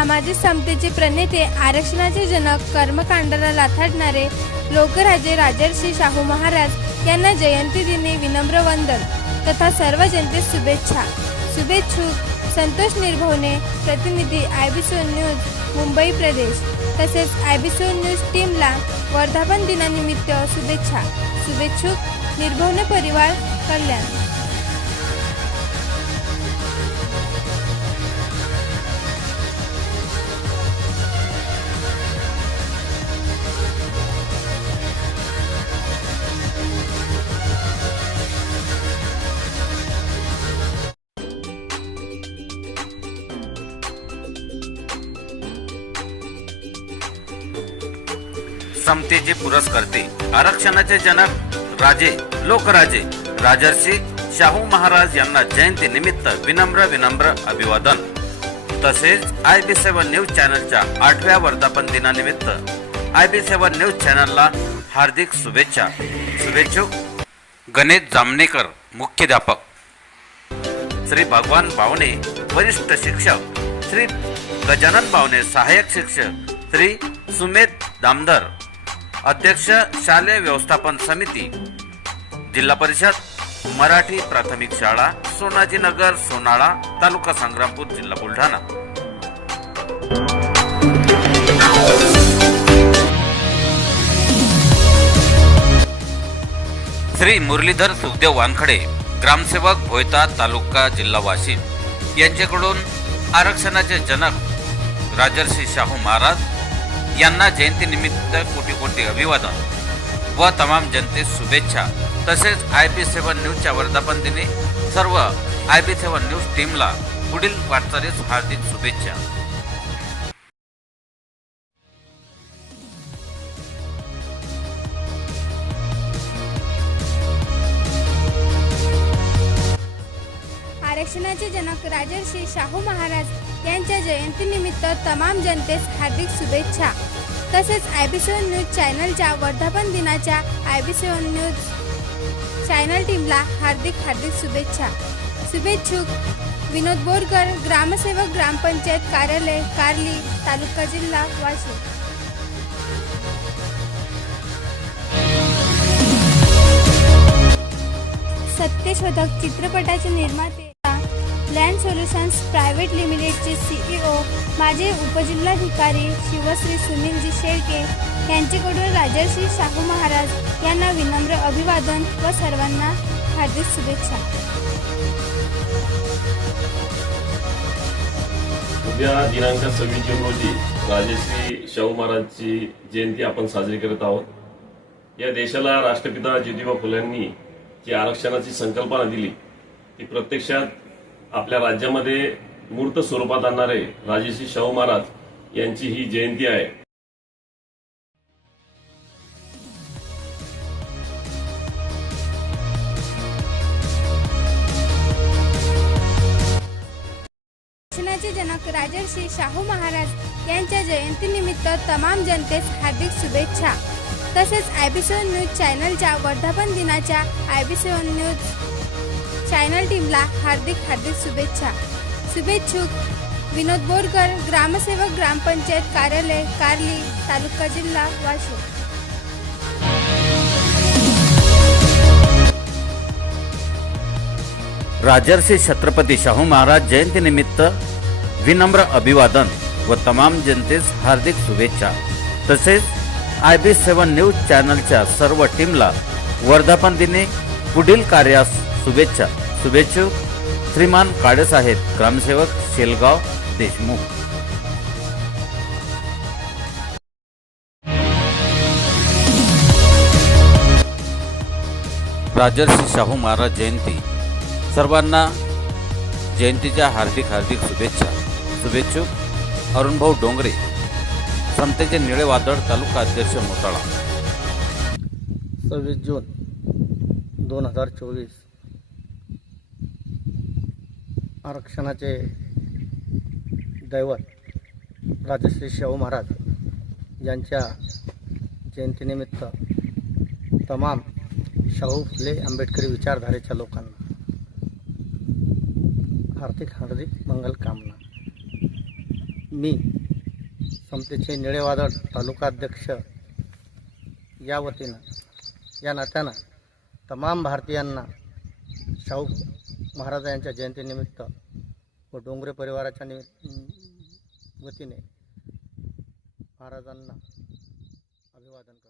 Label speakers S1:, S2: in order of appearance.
S1: सामाजिक समतेचे प्रणेते आरक्षणाचे जनक कर्मकांडाला लाथाडणारे लोकराजे राजर्षी शाहू महाराज यांना जयंती दिनी विनम्र वंदन तथा सर्व जनतेस शुभेच्छा. शुभेच्छुक संतोष निर्भवने प्रतिनिधी आय बी न्यूज मुंबई प्रदेश. तसेच आय बी न्यूज टीमला वर्धापन दिनानिमित्त शुभेच्छा. शुभेच्छुक निर्भवने परिवार कल्याण.
S2: समतेचे पुरस्कर्ते आरक्षणाचे जनक राजे लोकराजे राजर्षी शाहू महाराज यांना जयंती निमित्त विनम्र विनम्र अभिवादन. तसेच आय बी सेवन न्यूज चॅनलच्या आठव्या वर्धापन दिनानिमित्त आय बी सेवन न्यूज चॅनलला हार्दिक शुभेच्छा. शुभेच्छुक गणेश जामनेकर मुख्याध्यापक. श्री भगवान बावणे वरिष्ठ शिक्षक. श्री गजानन बावणे सहाय्यक शिक्षक. श्री सुमेध दामदर. अध्यक्ष शालेय व्यवस्थापन समिती जिल्हा परिषद मराठी प्राथमिक शाळा सोनाजीनगर सोनाळा तालुका संग्रामपूर जिल्हा बुलढाणा. श्री मुरलीधर सुखदेव वानखडे ग्रामसेवक भोयता तालुका जिल्हा वाशिम. यांच्याकडून आरक्षणाचे जनक राजर्षी शाहू महाराज यांना जयंतीनिमित्त कोटी कोटी अभिवादन व तमाम जनतेस शुभेच्छा. तसेच आय पी सेवन न्यूजच्या वर्धापन दिनी सर्व आय पी सेवन न्यूज टीमला पुढील वाटचालीस हार्दिक शुभेच्छा.
S1: आरक्षणाचे जनक राजर्षी शाहू महाराज यांच्या जयंतीनिमित्त तमाम जनतेस हार्दिक शुभेच्छा. तसेच आय बी सेवन न्यूज चॅनलच्या वर्धापन दिनाच्या I B seven news channel टीमला हार्दिक हार्दिक शुभेच्छा. शुभेच्छुक विनोद बोरकर ग्रामसेवक ग्रामपंचायत कार्यालय कार्ली तालुका जिल्हा वाशिम. सत्यशोधक चित्रपटाचे निर्माते लँड सोल्युशन्स प्रायव्हेट लिमिटेडचे सीईओ माजी उपजिल्हाधिकारी शिवश्री सुनीलजी शेळके यांच्याकडून राजर्षी शाहू महाराज यांना विनम्र अभिवादन व सर्वांना हार्दिक शुभेच्छा.
S3: उद्या दिनांक सव्वीस जून रोजी राजश्री शाहू महाराजची जयंती आपण साजरी करत आहोत. या देशाला राष्ट्रपिता ज्योतिबा फुल्यांनी जी आरक्षणाची संकल्पना दिली ती प्रत्यक्षात आपल्या राज्यामध्ये मूर्त स्वरूपात आणणारे राजश्री शाहू महाराज यांची ही जयंती आहे.
S1: जनक राजर्षी शाहू महाराज यांच्या जयंतीनिमित्त तमाम जनतेस हार्दिक शुभेच्छा. तसेच आय न्यूज चॅनलच्या वर्धापन दिनाच्या आय न्यूज फायनल टीमला हार्दिक हार्दिक शुभेच्छा. शुभेच्छुक विनोद बोरकर ग्रामसेवक ग्रामपंचायत कार्यालय कार्ली तालुका जिल्हा वाशिम.
S2: राजर्षी छत्रपती शाहू महाराज जयंतीनिमित्त विनम्र अभिवादन व तमाम जनतेस हार्दिक शुभेच्छा. तसेच आय बी सेवन न्यूज चॅनलच्या सर्व टीमला वर्धापन दिनी पुढील कार्यास शुभेच्छा. शुभेच्छुक श्रीमान काळेसाहेब ग्रामसेवक शेलगाव देशमुख. राजर्षी शाहू महाराज जयंती. सर्वांना जयंतीच्या हार्दिक हार्दिक शुभेच्छा. शुभेच्छुक अरुणभाऊ डोंगरे समतेचे निळे वादळ तालुका अध्यक्ष मोताळा.
S4: सव्वीस जून दोन हजार चोवीस. आरक्षणाचे दैवत राजश्री शाहू महाराज यांच्या जयंतीनिमित्त तमाम शाहू फुले आंबेडकरी विचारधारेच्या लोकांना हार्दिक हार्दिक मंगल कामना. मी समतेचे निळेवादळ तालुकाध्यक्ष या वतीनं या नात्यानं तमाम भारतीयांना शाहू महाराज यांच्या जयंतीनिमित्त व डोंगरे परिवाराच्या निमित्त वतीने महाराजांना अभिवादन करतो.